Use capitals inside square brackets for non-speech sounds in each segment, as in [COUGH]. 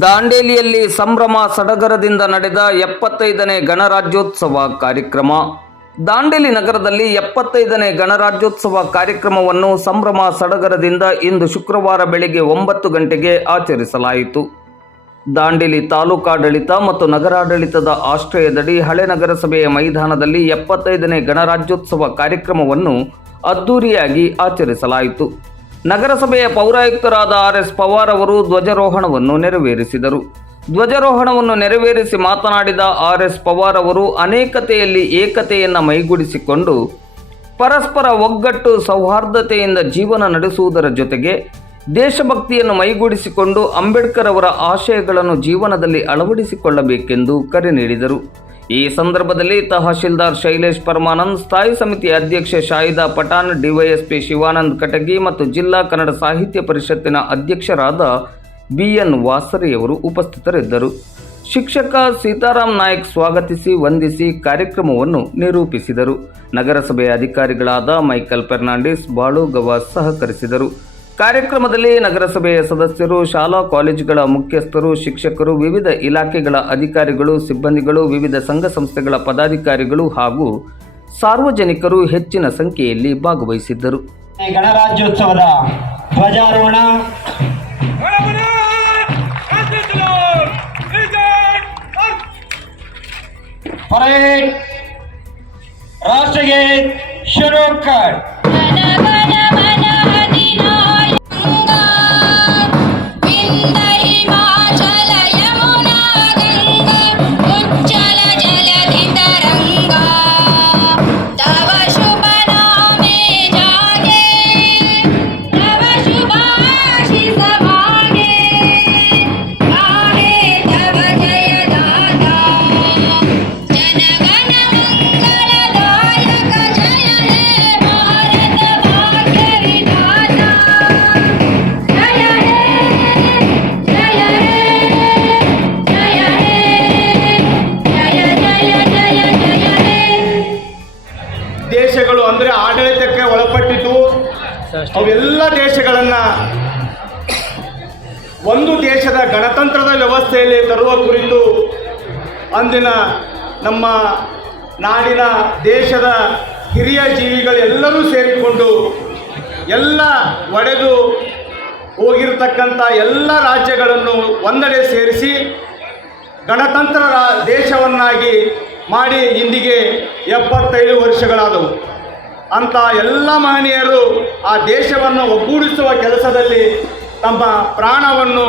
ದಾಂಡೇಲಿಯಲ್ಲಿ ಸಂಭ್ರಮ ಸಡಗರದಿಂದ ನಡೆದ ಎಪ್ಪತ್ತೈದನೇ ಗಣರಾಜ್ಯೋತ್ಸವ ಕಾರ್ಯಕ್ರಮ. ದಾಂಡೇಲಿ ನಗರದಲ್ಲಿ ಎಪ್ಪತ್ತೈದನೇ ಗಣರಾಜ್ಯೋತ್ಸವ ಕಾರ್ಯಕ್ರಮವನ್ನು ಸಂಭ್ರಮ ಸಡಗರದಿಂದ ಇಂದು ಶುಕ್ರವಾರ ಬೆಳಗ್ಗೆ ಒಂಬತ್ತು ಗಂಟೆಗೆ ಆಚರಿಸಲಾಯಿತು. ದಾಂಡೇಲಿ ತಾಲೂಕಾಡಳಿತ ಮತ್ತು ನಗರಾಡಳಿತದ ಆಶ್ರಯದಡಿ ಹಳೆ ನಗರಸಭೆಯ ಮೈದಾನದಲ್ಲಿ ಎಪ್ಪತ್ತೈದನೇ ಗಣರಾಜ್ಯೋತ್ಸವ ಕಾರ್ಯಕ್ರಮವನ್ನು ಅದ್ದೂರಿಯಾಗಿ ಆಚರಿಸಲಾಯಿತು. ನಗರಸಭೆಯ ಪೌರಾಯುಕ್ತರಾದ ಆರ್ ಎಸ್ ಪವಾರ್ ಅವರು ಧ್ವಜಾರೋಹಣವನ್ನು ನೆರವೇರಿಸಿದರು. ಧ್ವಜಾರೋಹಣವನ್ನು ನೆರವೇರಿಸಿ ಮಾತನಾಡಿದ ಆರ್ ಎಸ್ ಪವಾರ್ ಅವರು ಅನೇಕತೆಯಲ್ಲಿ ಏಕತೆಯನ್ನು ಮೈಗೂಡಿಸಿಕೊಂಡು ಪರಸ್ಪರ ಒಗ್ಗಟ್ಟು ಸೌಹಾರ್ದತೆಯಿಂದ ಜೀವನ ನಡೆಸುವುದರ ಜೊತೆಗೆ ದೇಶಭಕ್ತಿಯನ್ನು ಮೈಗೂಡಿಸಿಕೊಂಡು ಅಂಬೇಡ್ಕರ್ ಅವರ ಆಶಯಗಳನ್ನು ಜೀವನದಲ್ಲಿ ಅಳವಡಿಸಿಕೊಳ್ಳಬೇಕೆಂದು ಕರೆ ನೀಡಿದರು. ಈ ಸಂದರ್ಭದಲ್ಲಿ ತಹಶೀಲ್ದಾರ್ ಶೈಲೇಶ್ ಪರಮಾನಂದ್, ಸ್ಥಾಯಿ ಸಮಿತಿ ಅಧ್ಯಕ್ಷೆ ಶಾಹಿದಾ ಪಠಾಣ್, ಡಿವೈಎಸ್ಪಿ ಶಿವಾನಂದ್ ಕಟಗಿ ಮತ್ತು ಜಿಲ್ಲಾ ಕನ್ನಡ ಸಾಹಿತ್ಯ ಪರಿಷತ್ತಿನ ಅಧ್ಯಕ್ಷರಾದ ಬಿಎನ್ ವಾಸರಿಯವರು ಉಪಸ್ಥಿತರಿದ್ದರು. ಶಿಕ್ಷಕ ಸೀತಾರಾಮ್ ನಾಯಕ್ ಸ್ವಾಗತಿಸಿ, ವಂದಿಸಿ ಕಾರ್ಯಕ್ರಮವನ್ನು ನಿರೂಪಿಸಿದರು. ನಗರಸಭೆಯ ಅಧಿಕಾರಿಗಳಾದ ಮೈಕಲ್ ಫೆರ್ನಾಂಡಿಸ್, ಬಾಳು ಗವಾ ಸಹಕರಿಸಿದರು. ಕಾರ್ಯಕ್ರಮದಲ್ಲಿ ನಗರಸಭೆಯ ಸದಸ್ಯರು ಶಾಲಾ ಕಾಲೇಜುಗಳ ಮುಖ್ಯಸ್ಥರು ಶಿಕ್ಷಕರು ವಿವಿಧ ಇಲಾಖೆಗಳ ಅಧಿಕಾರಿಗಳು ಸಿಬ್ಬಂದಿಗಳು ವಿವಿಧ ಸಂಘ ಸಂಸ್ಥೆಗಳ ಪದಾಧಿಕಾರಿಗಳು ಹಾಗೂ ಸಾರ್ವಜನಿಕರು ಹೆಚ್ಚಿನ ಸಂಖ್ಯೆಯಲ್ಲಿ ಭಾಗವಹಿಸಿದ್ದರು. ಗಣರಾಜ್ಯೋತ್ಸವದ ಧ್ವಜಾರೋಹಣ. ರಾಷ್ಟ್ರಗೆ ರಾಷ್ಟ್ರಗೀತ್ ಶುರು ದೇಶಗಳು ಅಂದರೆ ಆಡಳಿತಕ್ಕೆ ಒಳಪಟ್ಟಿದ್ದು ಅವೆಲ್ಲ ದೇಶಗಳನ್ನ ಒಂದು ದೇಶದ ಗಣತಂತ್ರದ ವ್ಯವಸ್ಥೆಯಲ್ಲಿ ತರುವ ಕುರಿತು ಅಂದಿನ ನಮ್ಮ ನಾಡಿನ ದೇಶದ ಹಿರಿಯ ಜೀವಿಗಳೆಲ್ಲರೂ ಸೇರಿಕೊಂಡು ಎಲ್ಲ ಒಡೆದು ಹೋಗಿರತಕ್ಕಂಥ ಎಲ್ಲ ರಾಜ್ಯಗಳನ್ನು ಒಂದೆಡೆ ಸೇರಿಸಿ ಗಣತಂತ್ರ ದೇಶವನ್ನಾಗಿ ಮಾಡಿ ಇಂದಿಗೆ ಎಪ್ಪತ್ತೈದು ವರ್ಷಗಳಾದವು. ಅಂಥ ಎಲ್ಲ ಮಹನೀಯರು ಆ ದೇಶವನ್ನು ಒಗ್ಗೂಡಿಸುವ ಕೆಲಸದಲ್ಲಿ ತಮ್ಮ ಪ್ರಾಣವನ್ನು,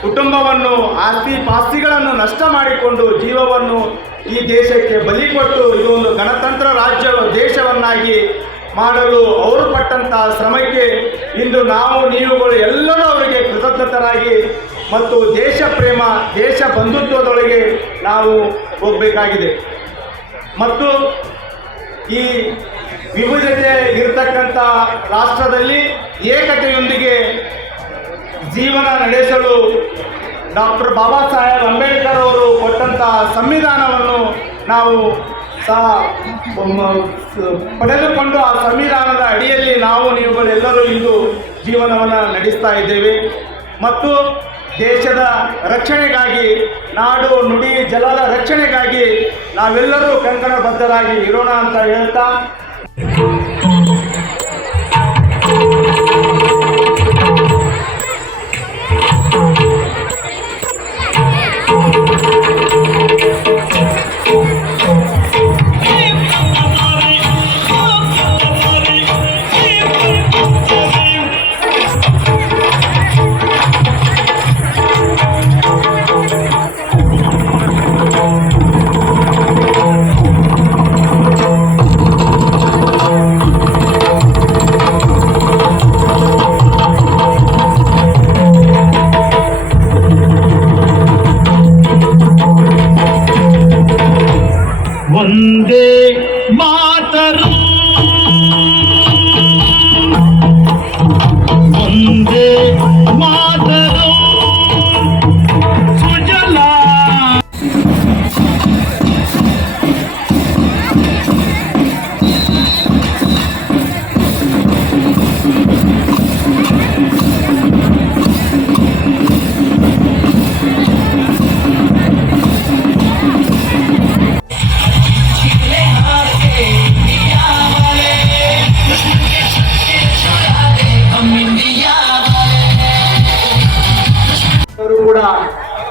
ಕುಟುಂಬವನ್ನು ಆಸ್ತಿ ಪಾಸ್ತಿಗಳನ್ನು ನಷ್ಟ ಮಾಡಿಕೊಂಡು ಜೀವವನ್ನು ಈ ದೇಶಕ್ಕೆ ಬಲಿ ಕೊಟ್ಟು ಇದು ಒಂದು ಗಣತಂತ್ರ ರಾಜ್ಯ ದೇಶವನ್ನಾಗಿ ಮಾಡಲು ಅವರು ಪಟ್ಟಂಥ ಶ್ರಮಕ್ಕೆ ಇಂದು ನಾವು, ನೀವುಗಳು ಎಲ್ಲರೂ ಅವರಿಗೆ ಕೃತಜ್ಞತರಾಗಿ ಮತ್ತು ದೇಶ ಪ್ರೇಮ, ದೇಶ ಬಂಧುತ್ವದೊಳಗೆ ನಾವು ಹೋಗಬೇಕಾಗಿದೆ. ಮತ್ತು ಈ ವಿವಿಧತೆ ಇರತಕ್ಕಂಥ ರಾಷ್ಟ್ರದಲ್ಲಿ ಏಕತೆಯೊಂದಿಗೆ ಜೀವನ ನಡೆಸಲು ಡಾಕ್ಟರ್ ಬಾಬಾ ಸಾಹೇಬ್ ಅಂಬೇಡ್ಕರ್ ಅವರು ಕೊಟ್ಟಂಥ ಸಂವಿಧಾನವನ್ನು ನಾವು ಸಹ ಪಡೆದುಕೊಂಡು ಆ ಸಂವಿಧಾನದ ಅಡಿಯಲ್ಲಿ ನಾವು ನೀವುಗಳೆಲ್ಲರೂ ಇಂದು ಜೀವನವನ್ನು ನಡೆಸ್ತಾ ಇದ್ದೇವೆ. ಮತ್ತು ದೇಶದ ರಕ್ಷಣೆಗಾಗಿ, ನಾಡು, ನುಡಿ, ಜಲದ ರಕ್ಷಣೆಗಾಗಿ ನಾವೆಲ್ಲರೂ ಕಂಕಣಬದ್ಧರಾಗಿ ಇರೋಣ ಅಂತ ಹೇಳ್ತಾ ಕೂಡ [LAUGHS]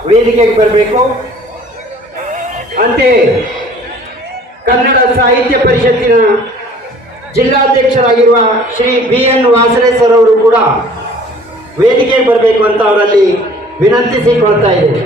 ವೇದಿಕೆಗೆ ಬರಬೇಕು ಅಂತೆ ಕನ್ನಡ ಸಾಹಿತ್ಯ ಪರಿಷತ್ತಿನ ಜಿಲ್ಲಾಧ್ಯಕ್ಷರಾಗಿರುವ Shri B N Vasare sir ಅವರು ಕೂಡ ವೇದಿಕೆಗೆ ಬರಬೇಕು ಅಂತ ಅವರಲ್ಲಿ ವಿನಂತಿಸಿಕೊಳ್ತಾ ಇದ್ದೇನೆ.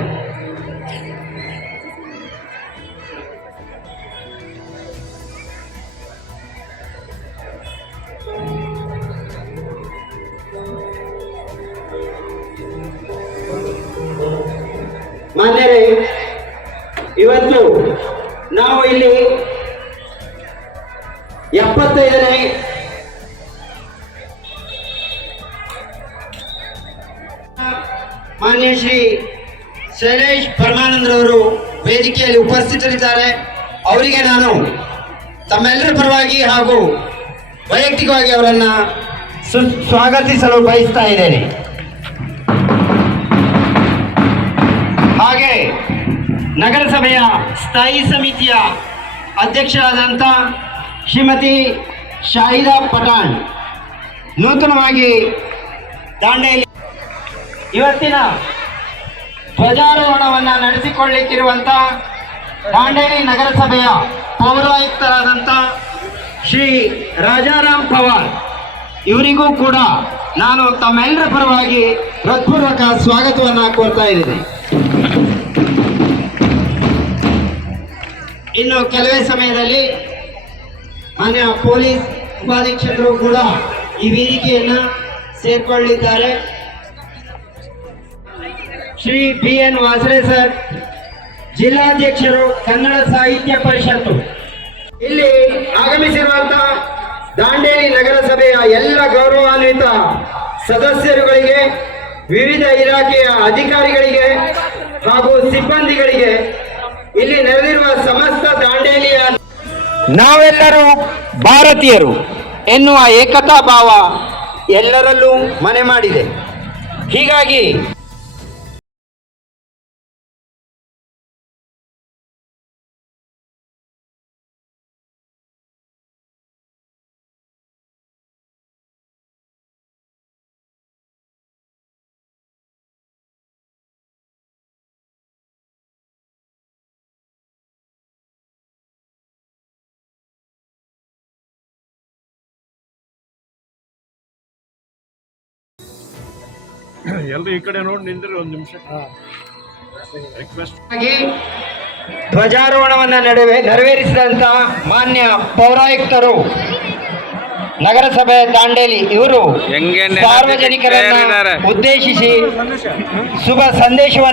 ಮಾನ್ಯರೇ, ಇವತ್ತು ನಾವು ಇಲ್ಲಿ ಎಪ್ಪತ್ತೈದನೇ. ಮಾನ್ಯ ಶ್ರೀ ಶೈಲೇಶ್ ಪರಮಾನಂದ್ರವರು ವೇದಿಕೆಯಲ್ಲಿ ಉಪಸ್ಥಿತರಿದ್ದಾರೆ. ಅವರಿಗೆ ನಾನು ತಮ್ಮೆಲ್ಲರ ಪರವಾಗಿ ಹಾಗೂ ವೈಯಕ್ತಿಕವಾಗಿ ಅವರನ್ನ ಸ್ವಾಗತಿಸಲು ಬಯಸ್ತಾ ಇದ್ದೇನೆ. ಹಾಗೆ ನಗರಸಭೆಯ ಸ್ಥಾಯಿ ಸಮಿತಿಯ ಅಧ್ಯಕ್ಷರಾದಂಥ ಶ್ರೀಮತಿ ಶಾಹಿದಾ ಪಠಾಣ್ ನೂತನವಾಗಿ ದಾಂಡೇಲಿ ಇವತ್ತಿನ ಧ್ವಜಾರೋಹಣವನ್ನು ನಡೆಸಿಕೊಳ್ಳಿಕ್ಕಿರುವಂಥ ದಾಂಡೇಲಿ ನಗರಸಭೆಯ ಪೌರಾಯುಕ್ತರಾದಂಥ ಶ್ರೀ ರಾಜಾರಾಮ್ ಪವಾರ್. ಇವರಿಗೂ ಕೂಡ ನಾನು ತಮ್ಮೆಲ್ಲರ ಪರವಾಗಿ ಹೃತ್ಪೂರ್ವಕ ಸ್ವಾಗತವನ್ನು ಕೋರ್ತಾ ಇದ್ದೀನಿ. ಇನ್ನು ಕೆಲವೇ ಸಮಯದಲ್ಲಿ ಮಾನ್ಯ ಪೊಲೀಸ್ ಉಪಾಧೀಕ್ಷಕರು ಕೂಡ ಈ ವೇದಿಕೆಯನ್ನ ಸೇರ್ಕೊಳ್ಳಿದ್ದಾರೆ. Shri B N Vasare sir, ಜಿಲ್ಲಾಧ್ಯಕ್ಷರು Kannada Sahitya Parishattu. ಇಲ್ಲಿ ಆಗಮಿಸಿರುವಂತಹ ದಾಂಡೇಲಿ ನಗರಸಭೆಯ ಎಲ್ಲ ಗೌರವಾನ್ವಿತ ಸದಸ್ಯರುಗಳಿಗೆ, ವಿವಿಧ ಇಲಾಖೆಯ ಅಧಿಕಾರಿಗಳಿಗೆ ಹಾಗೂ ಸಿಬ್ಬಂದಿಗಳಿಗೆ ಇಲ್ಲಿ ನೆರೆದಿರುವ ಸಮಸ್ತ ದಾಂಡೇಲಿಯ ನಾವೆಲ್ಲರೂ ಭಾರತೀಯರು. ಎನ್ನುವ ಏಕತಾ ಭಾವ ಎಲ್ಲರಲ್ಲೂ ಮನೆ ಮಾಡಿದೆ. ಹೀಗಾಗಿ [COUGHS] ಎಲ್ರು ಈ ಕಡೆ ನೋಡಿ ನಿಂದ್ರಿ ಒಂದು ನಿಮಿಷ. ರಿಕ್ವೆಸ್ಟ್ ಧ್ವಜಾರೋಹಣವನ್ನು ನಡುವೆ ನೆರವೇರಿಸಿದಂತ ಮಾನ್ಯ ಪೌರಾಯುಕ್ತರು ನಗರಸಭೆ ದಾಂಡೇಲಿ ಇವರು ಸಾರ್ವಜನಿಕರನ್ನ ಉದ್ದೇಶಿಸಿ ಶುಭ ಸಂದೇಶವನ್ನು